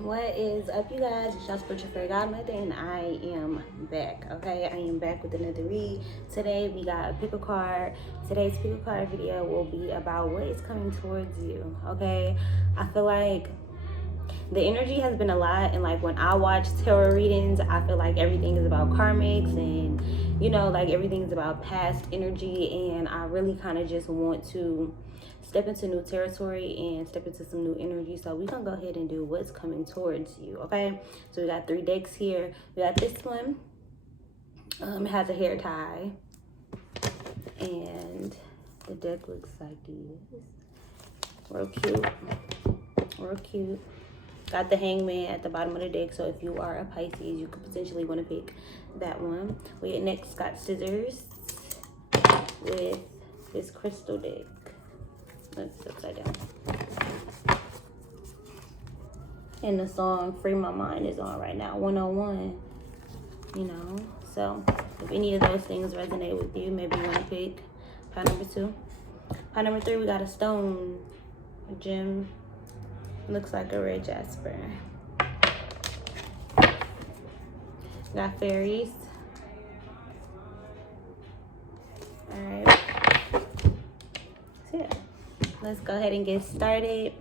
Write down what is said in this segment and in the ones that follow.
What is up, you guys? It's your spiritual fairy godmother, and I am back. Okay, I am back with another read. Today we got a pick a card. Today's pick a card video will be about what is coming towards you. Okay, I feel like the energy has been a lot, and like when I watch tarot readings, I feel like everything is about karmics, and like everything is about past energy, and I really kind of just want to step into new territory and step into some new energy. So we're gonna go ahead and do what's coming towards you. Okay, so we got 3 decks here. We got this one. It has a hair tie, and the deck looks like this. Real cute, real cute. Got the Hangman at the bottom of the deck, so if you are a Pisces, you could potentially want to pick that one. We next got Scissors with this crystal deck. Let's upside down. And the song Free My Mind is on right now, 101. So if any of those things resonate with you, maybe you want to pick pile number 2. Pile number 3, we got a stone, a gem. Looks like a red jasper. Got fairies. Alright. So yeah, let's go ahead and get started.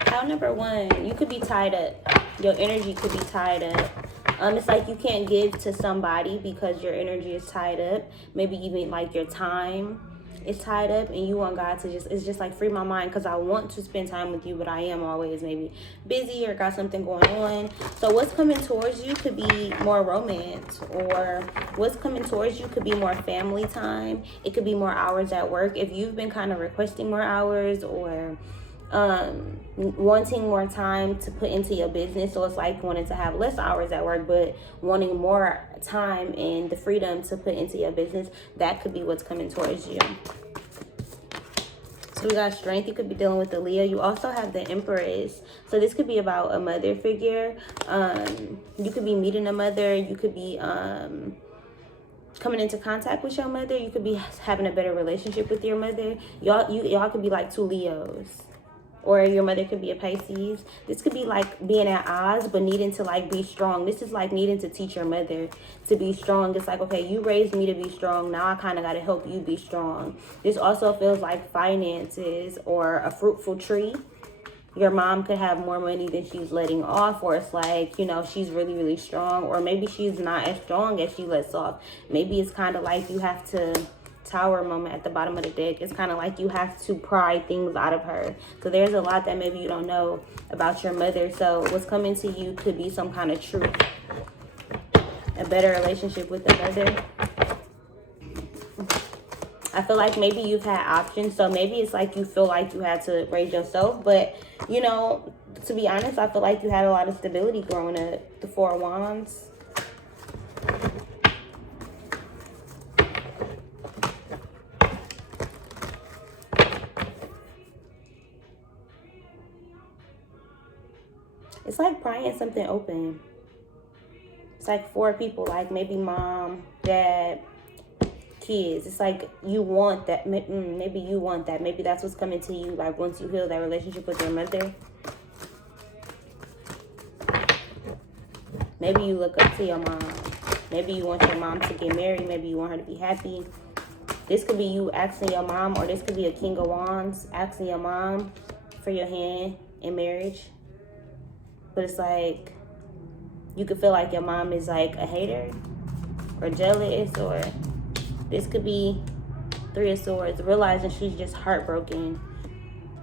Pile number 1, you could be tied up. Your energy could be tied up. It's like you can't give to somebody because your energy is tied up. Maybe even like your time is tied up, and you want God to it's just like free my mind, because I want to spend time with you, but I am always maybe busy or got something going on. So what's coming towards you could be more romance, or what's coming towards you could be more family time. It could be more hours at work. If you've been kind of requesting more hours, or wanting more time to put into your business, so it's like wanting to have less hours at work but wanting more time and the freedom to put into your business, that could be what's coming towards you. So we got Strength. You could be dealing with the Leo. You also have the Empress, so this could be about a mother figure. You could be meeting a mother. You could be coming into contact with your mother. You could be having a better relationship with your mother. Y'all could be like 2 Leos. Or your mother could be a Pisces. This could be like being at odds, but needing to like be strong. This is like needing to teach your mother to be strong. It's like, okay, you raised me to be strong. Now I kind of got to help you be strong. This also feels like finances or a fruitful tree. Your mom could have more money than she's letting off, or it's like, she's really, really strong. Or maybe she's not as strong as she lets off. Maybe it's kind of like you have to... Tower moment at the bottom of the deck. It's kind of like you have to pry things out of her. So there's a lot that maybe you don't know about your mother. So what's coming to you could be some kind of truth, a better relationship with the mother. I feel like maybe you've had options, so maybe it's like you feel like you had to raise yourself, but to be honest, I feel like you had a lot of stability growing up. The 4 of Wands. It's like prying something open. It's like 4 people, like maybe mom, dad, kids. It's like you want that. Maybe you want that. Maybe that's what's coming to you, like once you heal that relationship with your mother. Maybe you look up to your mom. Maybe you want your mom to get married. Maybe you want her to be happy. This could be you asking your mom, or this could be a King of Wands asking your mom for your hand in marriage. But it's like you could feel like your mom is like a hater or jealous, or this could be 3 of Swords, realizing she's just heartbroken.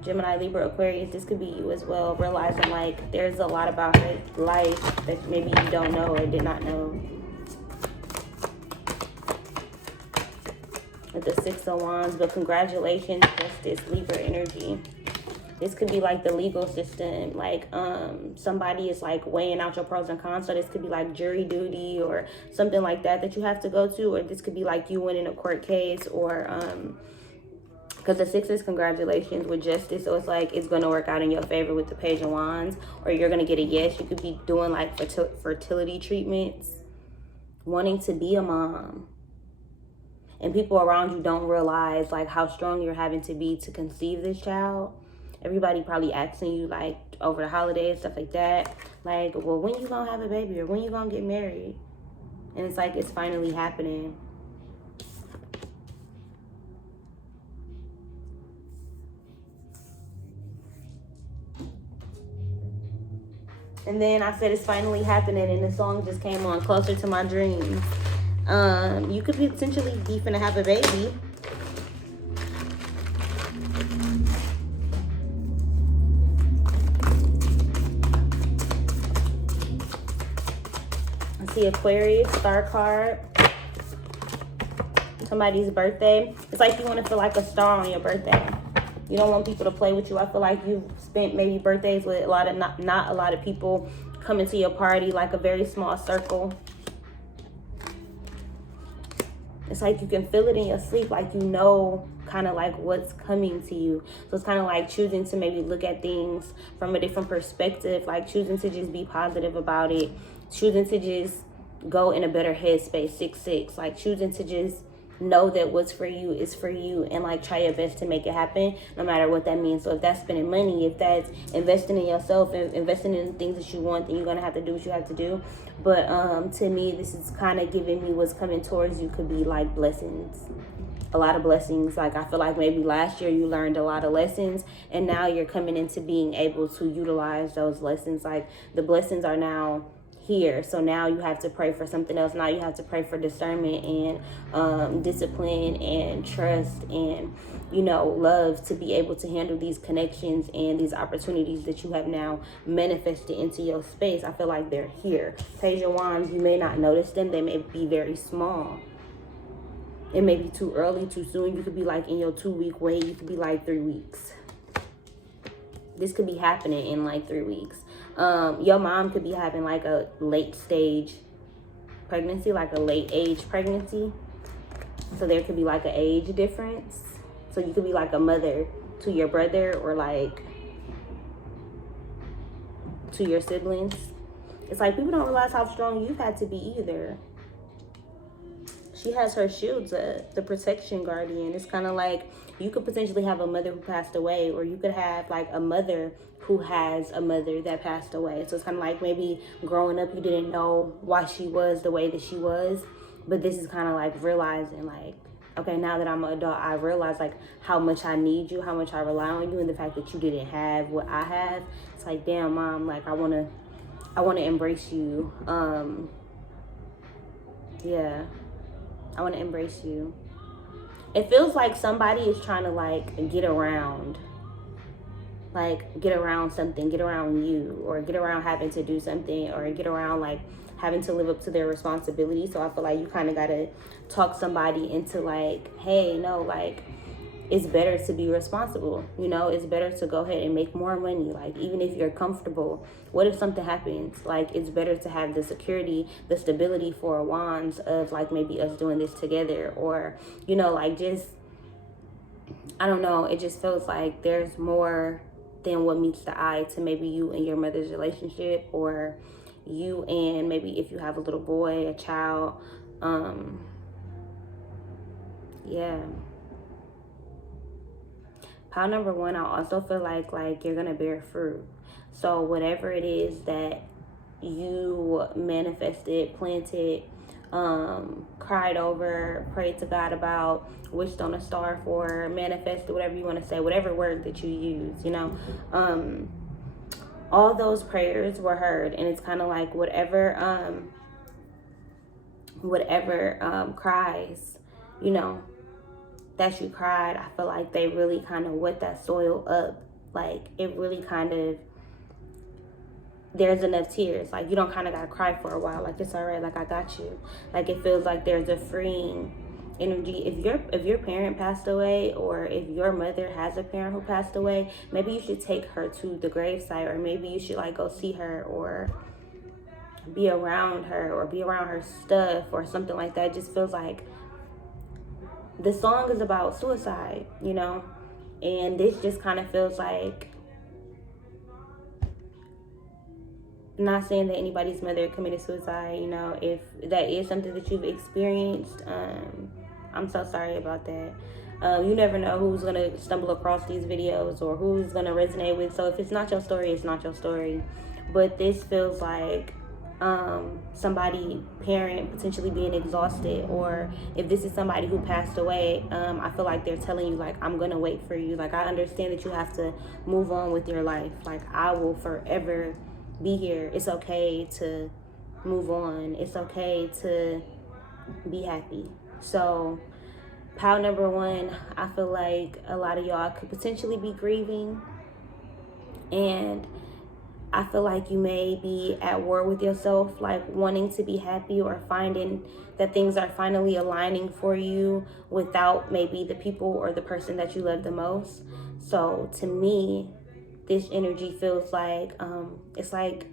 Gemini, Libra, Aquarius, this could be you as well, realizing like there's a lot about her life that maybe you don't know or did not know. With the 6 of Wands, but congratulations, Justice, Libra energy. This could be like the legal system, like somebody is like weighing out your pros and cons. So this could be like jury duty or something like that you have to go to, or this could be like you winning a court case, or because the 6 is congratulations with Justice. So it's like it's going to work out in your favor with the Page of Wands, or you're going to get a yes. You could be doing like fertility treatments, wanting to be a mom. And people around you don't realize like how strong you're having to be to conceive this child. Everybody probably asking you like over the holidays, stuff like that. Like, well, when you gonna have a baby, or when you gonna get married? And it's like, it's finally happening. And then I said it's finally happening, and the song just came on, Closer to My Dreams. You could potentially be finna have a baby. I see Aquarius, star card. Somebody's birthday. It's like you want to feel like a star on your birthday. You don't want people to play with you. I feel like you've spent maybe birthdays with a lot of not a lot of people coming to your party, like a very small circle. It's like you can feel it in your sleep, like you know kind of like what's coming to you. So it's kind of like choosing to maybe look at things from a different perspective, like choosing to just be positive about it, choosing to just go in a better headspace, 6-6, like choosing to just know that what's for you is for you, and like try your best to make it happen, no matter what that means. So if that's spending money, if that's investing in yourself and investing in the things that you want, then you're gonna have to do what you have to do. But to me, this is kind of giving me what's coming towards you could be like blessings, a lot of blessings. Like I feel like maybe last year you learned a lot of lessons, and now you're coming into being able to utilize those lessons. Like the blessings are now here, so now you have to pray for something else. Now you have to pray for discernment and discipline and trust and, you know, love to be able to handle these connections and these opportunities that you have now manifested into your space. I feel like they're here. Page of Wands, you may not notice them. They may be very small. It may be too early, too soon. You could be like in your 2-week wait. You could be like 3 weeks. This could be happening in like 3 weeks. Your mom could be having like a late stage pregnancy, like a late age pregnancy. So there could be like an age difference. So you could be like a mother to your brother, or like to your siblings. It's like people don't realize how strong you've had to be either. She has her shields up, the protection guardian. It's kind of like you could potentially have a mother who passed away, or you could have like a mother who has a mother that passed away. So it's kind of like maybe growing up you didn't know why she was the way that she was, but this is kind of like realizing like, okay, now that I'm an adult, I realize like how much I need you, how much I rely on you, and the fact that you didn't have what I have. It's like, damn, mom, like I want to embrace you. Yeah, I want to embrace you. It feels like somebody is trying to like get around something, get around you, or get around having to do something, or get around like having to live up to their responsibility. So I feel like you kind of got to talk somebody into like, hey, no, like it's better to be responsible. You know, it's better to go ahead and make more money. Like even if you're comfortable, what if something happens? Like it's better to have the security, the stability for wands of like maybe us doing this together, or, you know, like just, I don't know. It just feels like there's more than what meets the eye to maybe you and your mother's relationship, or you and maybe if you have a little boy, a child. Yeah. Pile number 1, I also feel like you're gonna bear fruit. So whatever it is that you manifested, planted, cried over, prayed to God about, wished on a star for, manifested, whatever you want to say, whatever word that you use, you know, all those prayers were heard. And it's kind of like whatever cries, you know, that you cried, I feel like they really kind of wet that soil up. Like it really kind of, there's enough tears. Like you don't kind of gotta cry for a while. Like it's all right. Like I got you. Like it feels like there's a freeing energy. If your parent passed away, or if your mother has a parent who passed away, maybe you should take her to the gravesite, or maybe you should like go see her, or be around her, or be around her stuff, or something like that. It just feels like the song is about suicide, you know, and this just kind of feels like, not saying that anybody's mother committed suicide, you know, if that is something that you've experienced, I'm so sorry about that. You never know who's going to stumble across these videos or who's going to resonate with. So if it's not your story, it's not your story. But this feels like somebody, parent, potentially being exhausted, or if this is somebody who passed away, I feel like they're telling you, like, I'm gonna wait for you. Like, I understand that you have to move on with your life. Like, I will forever be here. It's okay to move on. It's okay to be happy. So pile number one, I feel like a lot of y'all could potentially be grieving, and I feel like you may be at war with yourself, like wanting to be happy or finding that things are finally aligning for you without maybe the people or the person that you love the most. So to me, this energy feels like, it's like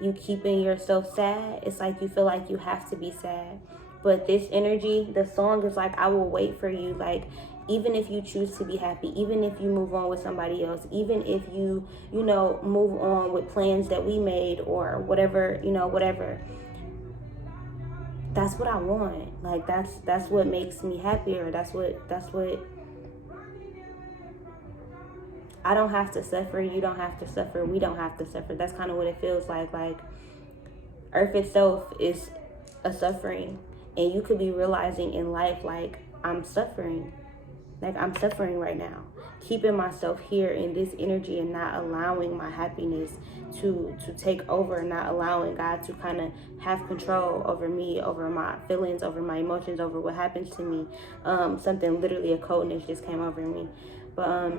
you keeping yourself sad. It's like you feel like you have to be sad. But this energy, the song is like, I will wait for you. Like, even if you choose to be happy, even if you move on with somebody else, even if you move on with plans that we made or whatever, whatever. That's what I want. Like, that's what makes me happier. That's what I don't have to suffer. You don't have to suffer. We don't have to suffer. That's kind of what it feels like. Like, Earth itself is a suffering. And you could be realizing in life, like, I'm suffering. Like, I'm suffering right now. Keeping myself here in this energy and not allowing my happiness to take over, not allowing God to kind of have control over me, over my feelings, over my emotions, over what happens to me. Something, literally a coldness just came over me. But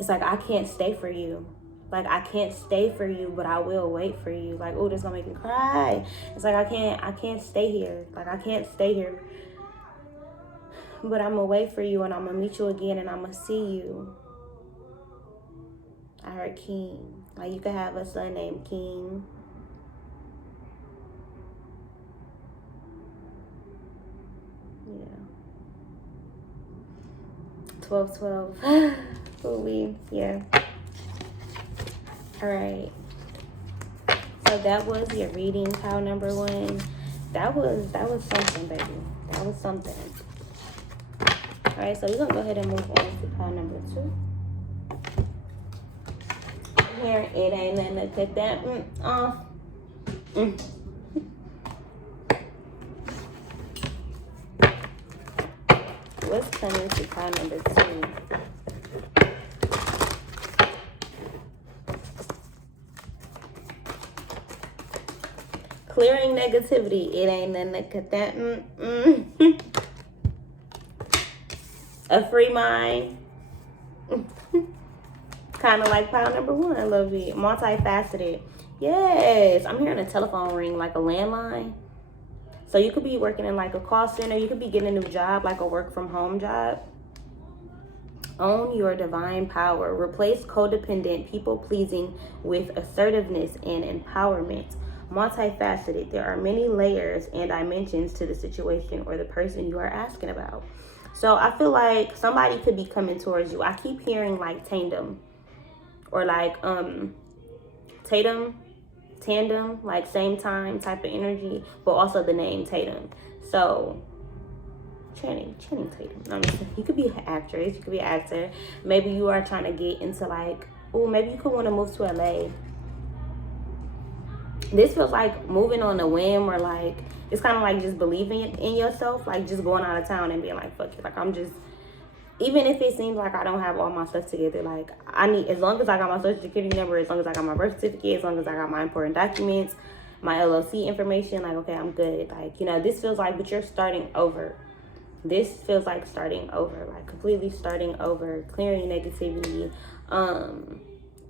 it's like, I can't stay for you. Like, I can't stay for you, but I will wait for you. Like, oh, this gonna make me cry. It's like, I can't stay here. Like, I can't stay here. But I'm gonna wait for you, and I'm gonna meet you again, and I'm gonna see you. I heard King. Like, you could have a son named King. Yeah. 1212. Yeah. All right. So that was your reading, pile number one. That was something, baby. That was something. All right, so we're gonna go ahead and move on to pile number two. Here, it ain't nothing to cut that off. What's coming to pile number two? Clearing negativity. It ain't nothing to cut that. A free mind. Kind of like pile number one. I love it. Multifaceted. Yes. I'm hearing a telephone ring, like a landline. So you could be working in like a call center. You could be getting a new job, like a work from home job. Own your divine power. Replace codependent people pleasing with assertiveness and empowerment. Multifaceted. There are many layers and dimensions to the situation or the person you are asking about. So I feel like somebody could be coming towards you. I keep hearing like tandem or like tandem, like same time type of energy, but also the name Tatum. So Channing Tatum. No, you could be an actress, you could be an actor. Maybe you are trying to get into like, oh, maybe you could want to move to LA. This feels like moving on a whim, or like it's kind of like just believing in yourself, like just going out of town and being like, fuck it, like I'm just, even if it seems like I don't have all my stuff together, like I need, as long as I got my social security number, as long as I got my birth certificate, as long as I got my important documents, my LLC information, like, okay, I'm good. Like, this feels like, but you're starting over. This feels like starting over, like completely starting over, clearing negativity.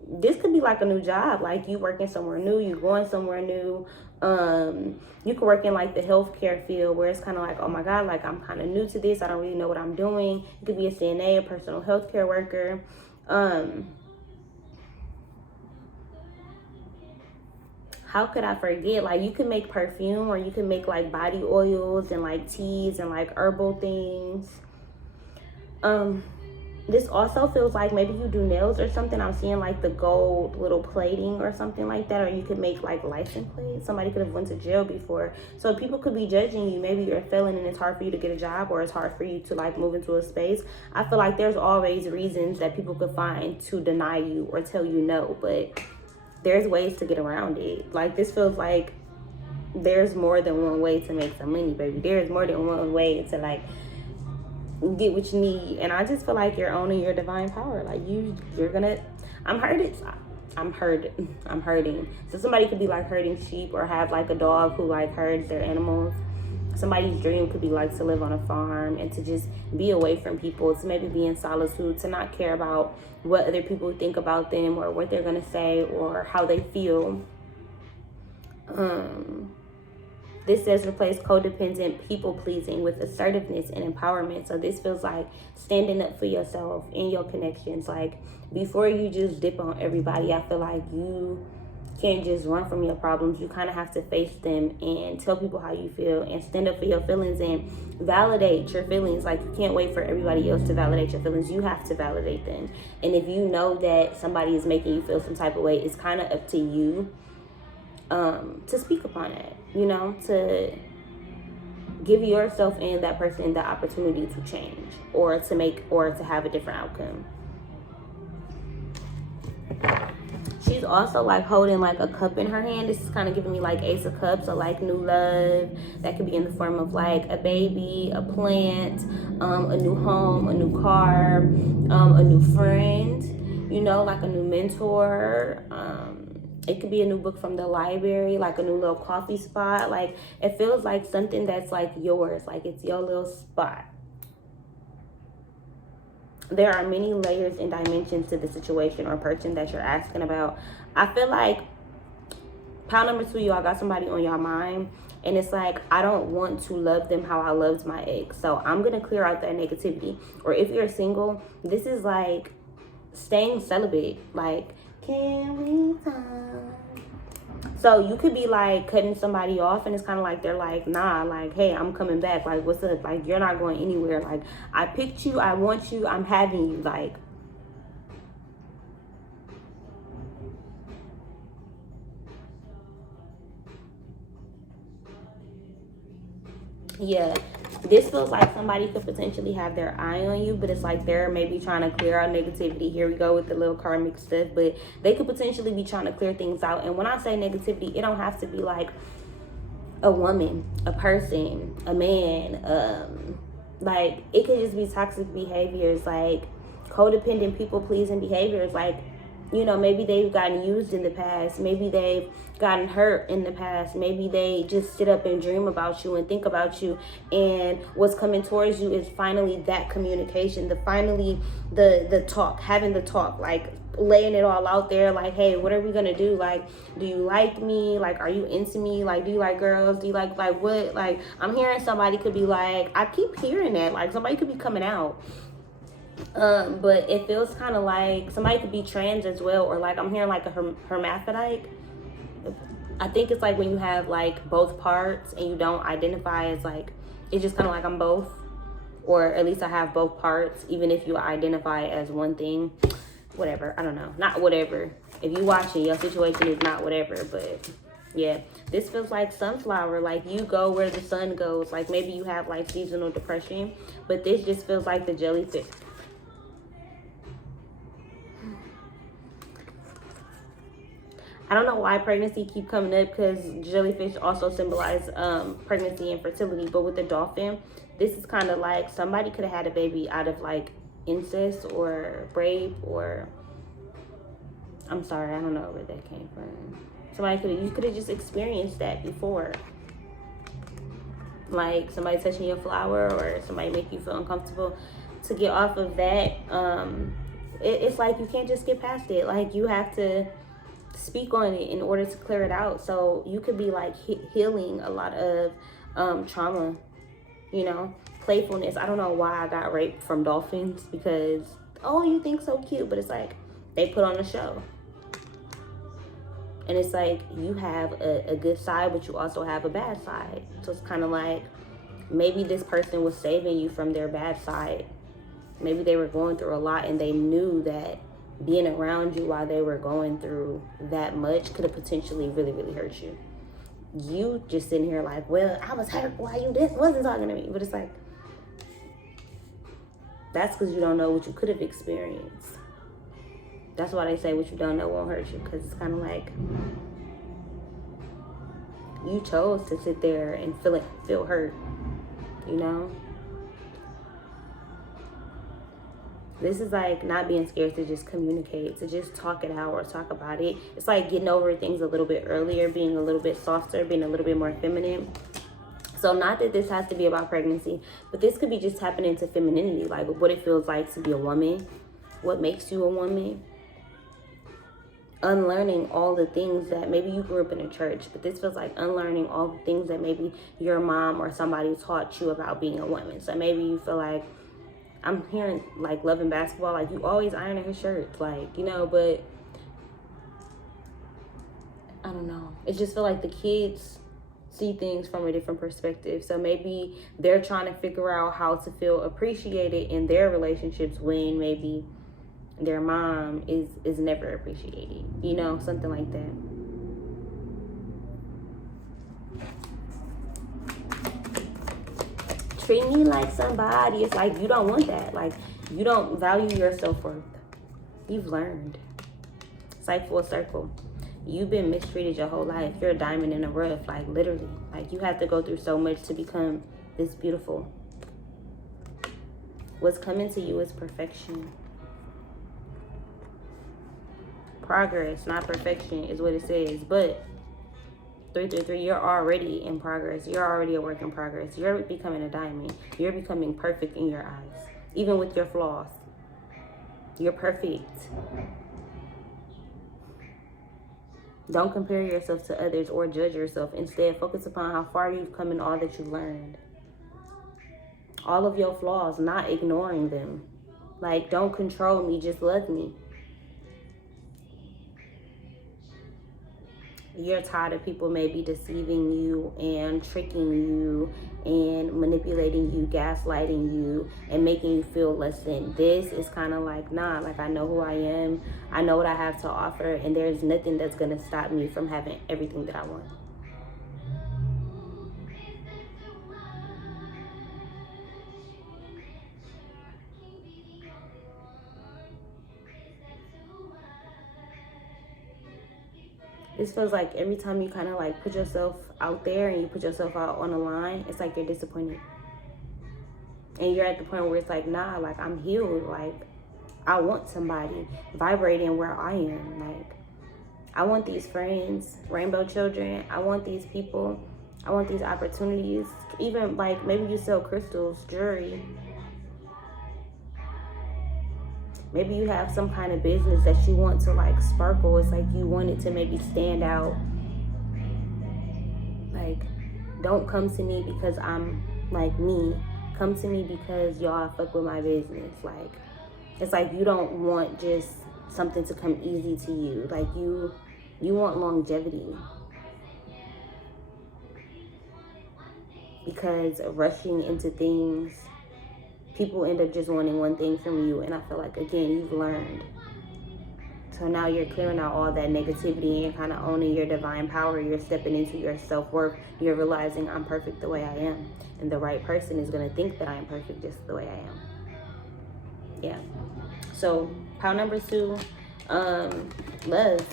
This could be like a new job, like you working somewhere new, you going somewhere new. You could work in like the healthcare field where it's kind of like, oh my God, like I'm kind of new to this. I don't really know what I'm doing. You could be a CNA, a personal healthcare worker. How could I forget? Like you could make perfume, or you could make like body oils and like teas and like herbal things. This also feels like maybe you do nails or something. I'm seeing like the gold little plating or something like that, or you could make like license plates. Somebody could have went to jail before, so people could be judging you. Maybe you're a felon and it's hard for you to get a job, or it's hard for you to like move into a space. I feel like there's always reasons that people could find to deny you or tell you no, but there's ways to get around it. Like, this feels like there's more than one way to make some money, baby. There's more than one way to like get what you need. And I just feel like you're owning your divine power. Like, you're gonna, I'm hurting. So somebody could be like herding sheep, or have like a dog who like herds their animals. Somebody's dream could be like to live on a farm and to just be away from people, to maybe be in solitude, to not care about what other people think about them or what they're gonna say or how they feel. This says replace codependent people-pleasing with assertiveness and empowerment. So this feels like standing up for yourself and your connections. Like, before you just dip on everybody, I feel like you can't just run from your problems. You kind of have to face them and tell people how you feel and stand up for your feelings and validate your feelings. Like, you can't wait for everybody else to validate your feelings. You have to validate them. And if you know that somebody is making you feel some type of way, it's kind of up to you to speak upon it, you know, to give yourself and that person the opportunity to change or to make or to have a different outcome. She's also like holding like a cup in her hand. This is kind of giving me like Ace of Cups, or like new love. That could be in the form of like a baby, a plant, a new home, a new car, a new friend, you know, like a new mentor. It could be a new book from the library, like a new little coffee spot. Like, it feels like something that's like yours, like it's your little spot. There are many layers and dimensions to the situation or person that you're asking about. I feel like pile number 2, y'all got somebody on your mind, and it's like, I don't want to love them how I loved my ex, so I'm gonna clear out that negativity. Or if you're single, this is like staying celibate. Like, can we time? So you could be like cutting somebody off, and it's kind of like they're like, nah, like, hey, I'm coming back. Like, what's up? Like, you're not going anywhere. Like, I picked you, I want you, I'm having you. Like, yeah, this feels like somebody could potentially have their eye on you, but it's like they're maybe trying to clear out negativity. Here we go with the little karmic stuff, but they could potentially be trying to clear things out. And when I say negativity, it don't have to be like a woman, a person, a man. Like, it could just be toxic behaviors, like codependent people-pleasing behaviors. Like, you know, maybe they've gotten used in the past. Maybe they've gotten hurt in the past. Maybe they just sit up and dream about you and think about you. And what's coming towards you is finally that communication, the talk, having the talk, like laying it all out there. Like, hey, what are we going to do? Like, do you like me? Like, are you into me? Like, do you like girls? Do you like what? Like, I'm hearing somebody could be like, I keep hearing that. Like, somebody could be coming out. But it feels kind of like somebody could be trans as well, or like I'm hearing like a hermaphrodite. I think it's like when you have like both parts and you don't identify as like, it's just kind of like I'm both, or at least I have both parts, even if you identify as one thing. Whatever, I don't know, not whatever. If you watching, your situation is not whatever, but yeah, this feels like sunflower. Like, you go where the sun goes. Like, maybe you have like seasonal depression, but this just feels like the jellyfish. I don't know why pregnancy keep coming up, because jellyfish also symbolize pregnancy and fertility. But with the dolphin, this is kind of like somebody could have had a baby out of like incest or rape, or I'm sorry, I don't know where that came from. You could have just experienced that before. Like somebody touching your flower, or somebody make you feel uncomfortable. To get off of that, it's like you can't just get past it. Like, you have to speak on it in order to clear it out. So you could be like healing a lot of trauma, you know, playfulness. I don't know why I got raped from dolphins, because, oh, you think so cute, but it's like they put on a show. And it's like you have a good side, but you also have a bad side. So it's kind of like maybe this person was saving you from their bad side. Maybe they were going through a lot and they knew that being around you while they were going through that much could have potentially really, really hurt you. You just sitting here like, well, I was hurt. Why you wasn't talking to me? But it's like, that's because you don't know what you could have experienced. That's why they say what you don't know won't hurt you. Because it's kind of like, you chose to sit there and feel hurt, you know? This is like not being scared to just communicate, to just talk it out or talk about it. It's like getting over things a little bit earlier, being a little bit softer, being a little bit more feminine. So not that this has to be about pregnancy, but this could be just tapping into femininity, like what it feels like to be a woman, what makes you a woman. Unlearning all the things that maybe you grew up in a church, but this feels like unlearning all the things that maybe your mom or somebody taught you about being a woman. So maybe you feel like, I'm hearing like loving basketball, like you always ironing her shirts, like, you know, but I don't know. It just feel like the kids see things from a different perspective. So maybe they're trying to figure out how to feel appreciated in their relationships when maybe their mom is never appreciated, you know, something like that. Treat me like somebody. It's like you don't want that. Like you don't value your self-worth. You've learned. It's like full circle. You've been mistreated your whole life. You're a diamond in the rough, like literally. Like you have to go through so much to become this beautiful. What's coming to you is perfection. Progress, not perfection, is what it says. But 333, you're already in progress. You're already a work in progress. You're becoming a diamond. You're becoming perfect in your eyes, even with your flaws. You're perfect. Don't compare yourself to others or judge yourself. Instead, focus upon how far you've come and all that you've learned. All of your flaws, not ignoring them. Like, don't control me, just love me. You're tired of people maybe deceiving you and tricking you and manipulating you, gaslighting you, and making you feel less than. This is kind of like, nah, like I know who I am. I know what I have to offer, and there's nothing that's going to stop me from having everything that I want. This feels like every time you kind of like put yourself out there and you put yourself out on the line, it's like you're disappointed. And you're at the point where it's like, nah, like I'm healed. Like I want somebody vibrating where I am. Like I want these friends, rainbow children. I want these people. I want these opportunities. Even like maybe you sell crystals, jewelry. Maybe you have some kind of business that you want to like sparkle. It's like you want it to maybe stand out. Like, don't come to me because I'm like me. Come to me because y'all fuck with my business. Like, it's like you don't want just something to come easy to you. Like you want longevity. Because rushing into things, people end up just wanting one thing from you. And I feel like, again, you've learned. So now you're clearing out all that negativity and kind of owning your divine power. You're stepping into your self-worth. You're realizing I'm perfect the way I am. And the right person is going to think that I am perfect just the way I am. Yeah. So, pile number 2, love. Love.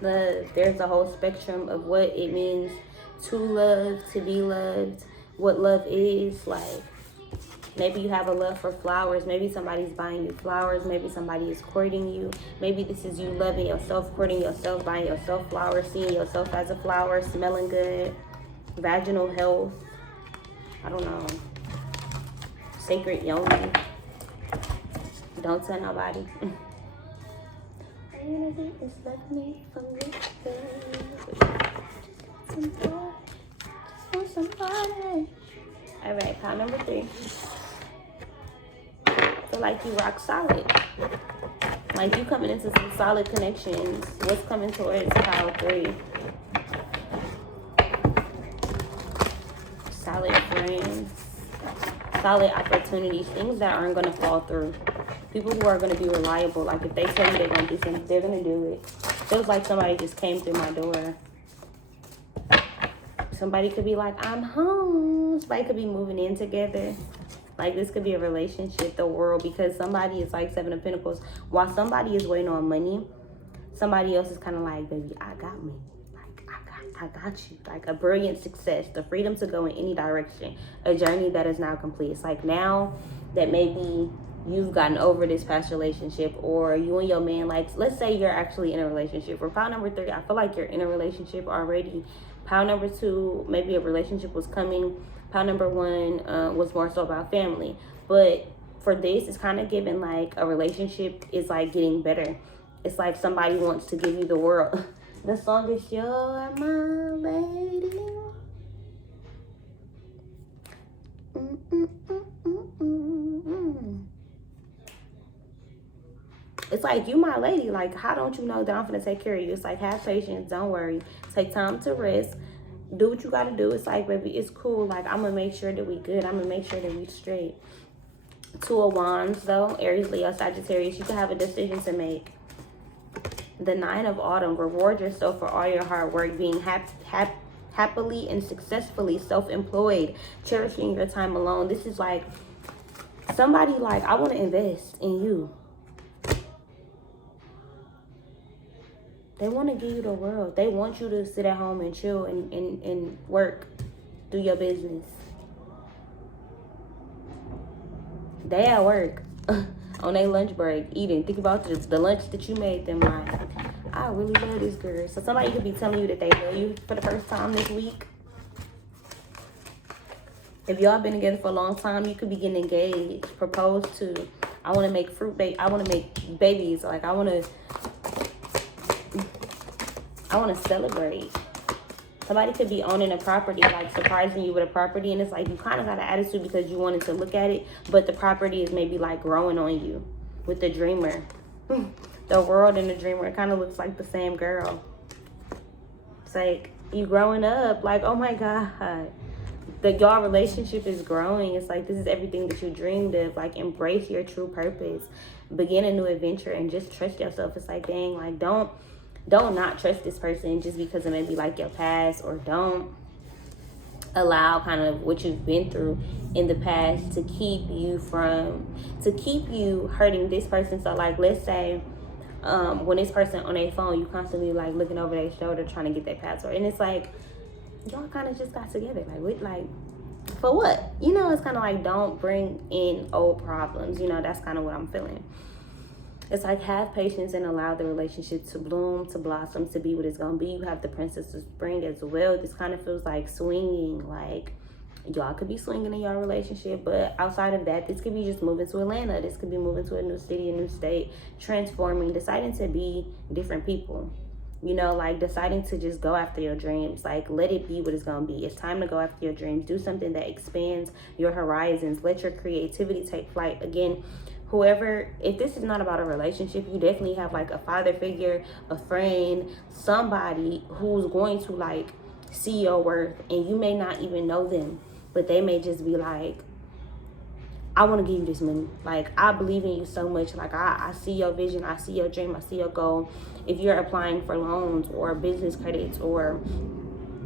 There's a whole spectrum of what it means to love, to be loved, what love is like. Maybe you have a love for flowers. Maybe somebody's buying you flowers. Maybe somebody is courting you. Maybe this is you loving yourself, courting yourself, buying yourself flowers, seeing yourself as a flower, smelling good, vaginal health. I don't know. Sacred yoni. Don't tell nobody. All right, pile number 3. Feel like you rock solid. Like you coming into some solid connections. What's coming towards pile 3? Solid friends. solid opportunities, things that aren't going to fall through. People who are going to be reliable. Like, if they tell you they're going to do something, they're going to do it. Feels like somebody just came through my door. Somebody could be like, I'm home. Somebody could be moving in together. Like, this could be a relationship, the world, because somebody is like Seven of Pentacles. While somebody is waiting on money, somebody else is kind of like, baby, I got me. Like, I got you. Like, a brilliant success, the freedom to go in any direction, a journey that is now complete. It's like, now that maybe you've gotten over this past relationship, or you and your man, like, let's say you're actually in a relationship. For pile number 3, I feel like you're in a relationship already. Pile number 2, maybe a relationship was coming. Pile number 1 was more so about family. But for this, it's kind of giving like a relationship is like getting better. It's like somebody wants to give you the world. The song is You're My Lady. It's like, you my lady. Like, how don't you know that I'm gonna take care of you? It's like, have patience, don't worry, take time to rest, do what you gotta do. It's like, baby, it's cool. Like, I'm gonna make sure that we good. I'm gonna make sure that we straight. 2 of Wands, though, Aries, Leo, Sagittarius, you can have a decision to make. The 9 of Autumn, reward yourself for all your hard work, being happily and successfully self-employed, cherishing your time alone. This is like somebody like, I want to invest in you. They want to give you the world. They want you to sit at home and chill and work, do your business. They at work on their lunch break, eating. Think about the lunch that you made them. Like, I really love this girl. So somebody could be telling you that they love you for the first time this week. If y'all been together for a long time, you could be getting engaged, proposed to. I want to make I want to make babies. Like, I want to celebrate. Somebody could be owning a property, like surprising you with a property, and it's like you kind of got an attitude because you wanted to look at it, but the property is maybe like growing on you with the dreamer. The world and the dreamer, it kind of looks like the same girl. It's like you growing up, like, oh my God, y'all relationship is growing. It's like, this is everything that you dreamed of. Like, embrace your true purpose, begin a new adventure, and just trust yourself. It's like, dang, like, don't not trust this person just because it may be like your past, or don't allow kind of what you've been through in the past to keep you hurting this person. So like, let's say when this person on their phone, you constantly like looking over their shoulder trying to get their password, and it's like, y'all kind of just got together, like for what? You know, it's kind of like, don't bring in old problems. You know, that's kind of what I'm feeling. It's like, have patience and allow the relationship to bloom, to blossom, to be what it's going to be. You have the Princess of Spring as well. This kind of feels like swinging. Like, y'all could be swinging in your relationship. But outside of that, this could be just moving to Atlanta. This could be moving to a new city, a new state, transforming, deciding to be different people. You know, like deciding to just go after your dreams. Like, let it be what it's going to be. It's time to go after your dreams. Do something that expands your horizons. Let your creativity take flight. Again, whoever, if this is not about a relationship, you definitely have like a father figure, a friend, somebody who's going to like see your worth, and you may not even know them, but they may just be like, I want to give you this money. Like, I believe in you so much. Like, I see your vision. I see your dream. I see your goal. If you're applying for loans or business credits, or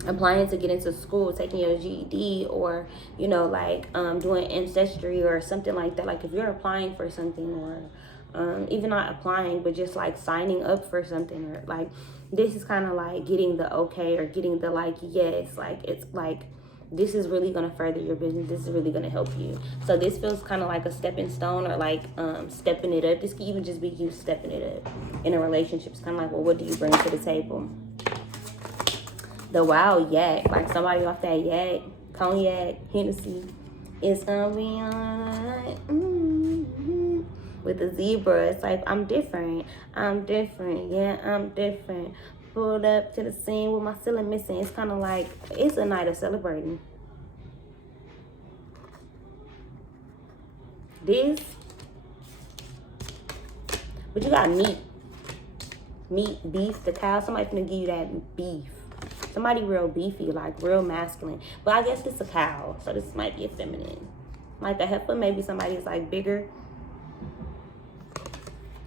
applying to get into school, taking your GED, or, you know, like doing ancestry or something like that. Like, if you're applying for something, or even not applying, but just like signing up for something, or like, this is kind of like getting the okay, or getting the like, yes, like, it's like, this is really going to further your business. This is really going to help you. So this feels kind of like a stepping stone, or like stepping it up. This could even just be you stepping it up in a relationship. It's kind of like, well, what do you bring to the table? The wild yak, like somebody off that yak, cognac, Hennessy, it's gonna be alright. With the zebra, it's like, I'm different, yeah, I'm different. Pulled up to the scene with my ceiling missing. It's kind of like, it's a night of celebrating. This, but you got meat, beef, the cow. Somebody's gonna give you that beef. Somebody real beefy, like real masculine. But I guess it's a cow, so this might be a feminine. Like a heifer, maybe somebody's like bigger.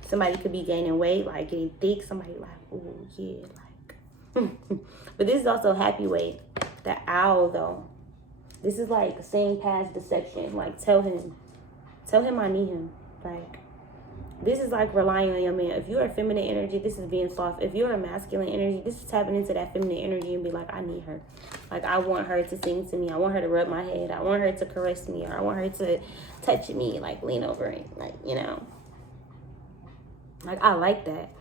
Somebody could be gaining weight, like getting thick. Somebody like, oh yeah, like. But this is also happy weight. The owl though. This is like seeing past deception. Like tell him I need him. Like this is like relying on your man. If you're a feminine energy, this is being soft. If you're a masculine energy, this is tapping into that feminine energy and be like, I need her. Like I want her to sing to me. I want her to rub my head. I want her to caress me, or I want her to touch me, like lean over it, like, you know. Like, I like that.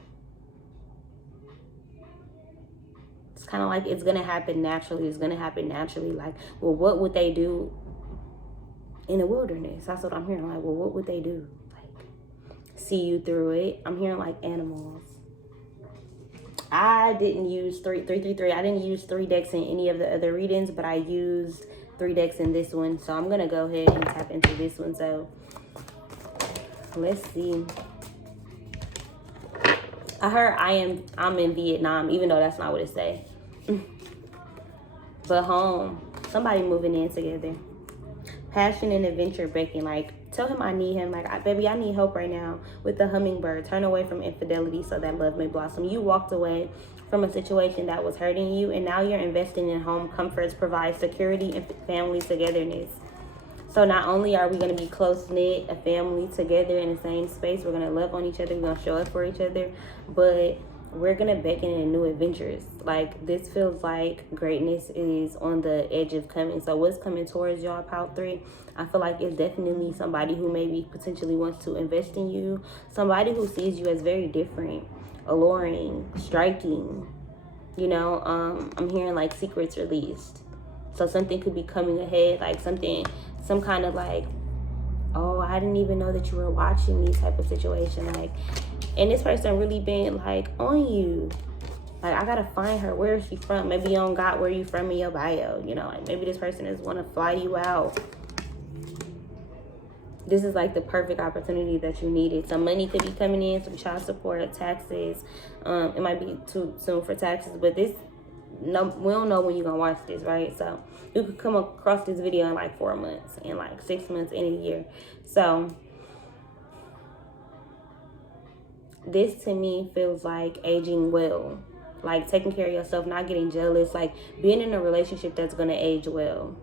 It's kind of like it's going to happen naturally. It's going to happen naturally. Like, well, what would they do in the wilderness? That's what I'm hearing. Like, well, what would they do? Like, see you through it. I'm hearing, like, animals. I didn't use 333. I didn't use 3 decks in any of the other readings, but I used 3 decks in this one. So I'm going to go ahead and tap into this one. So, let's see. I heard I'm in Vietnam, even though that's not what it say. But home, somebody moving in together. Passion and adventure breaking. Like, tell him I need him. Like, baby, I need help right now with the hummingbird. Turn away from infidelity so that love may blossom. You walked away from a situation that was hurting you, and now you're investing in home comforts, provide security and family togetherness. So not only are we going to be close-knit, a family together in the same space, we're going to love on each other, we're going to show up for each other, but we're going to beckon in new adventures. Like, this feels like greatness is on the edge of coming. So what's coming towards y'all, Pile 3? I feel like it's definitely somebody who maybe potentially wants to invest in you. Somebody who sees you as very different, alluring, striking. You know, I'm hearing like secrets released. So something could be coming ahead, like some kind of like, oh, I didn't even know that you were watching me type of situation. Like, and this person really been like on you. Like, I gotta find her. Where is she from? Maybe you don't got where you from in your bio. You know, like maybe this person is want to fly you out. This is like the perfect opportunity that you needed. Some money could be coming in, some child support, taxes. It might be too soon for taxes, but this, no, we don't know when you're gonna watch this, right? So you could come across this video in like 4 months, in like 6 months, in a year. So this to me feels like aging well, like taking care of yourself, not getting jealous, like being in a relationship that's gonna age well.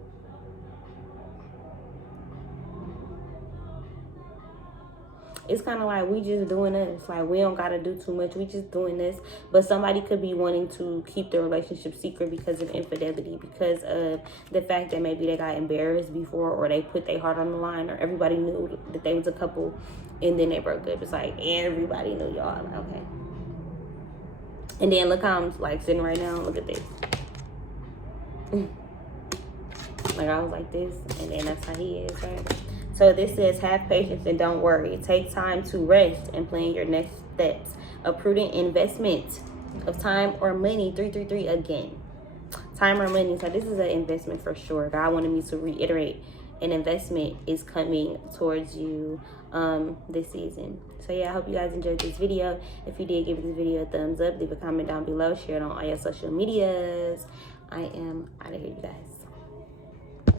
It's kind of like we just doing us. Like, we don't got to do too much. We just doing this. But somebody could be wanting to keep their relationship secret because of infidelity, because of the fact that maybe they got embarrassed before, or they put their heart on the line, or everybody knew that they was a couple and then they broke up. It's like everybody knew y'all. Like, okay. And then look how I'm like sitting right now. Look at this. Like, I was like this, and then that's how he is, right? So this says, have patience and don't worry. Take time to rest and plan your next steps. A prudent investment of time or money. 333 again. Time or money. So this is an investment for sure. God wanted me to reiterate, an investment is coming towards you this season. So yeah, I hope you guys enjoyed this video. If you did, give this video a thumbs up. Leave a comment down below. Share it on all your social medias. I am out of here, you guys.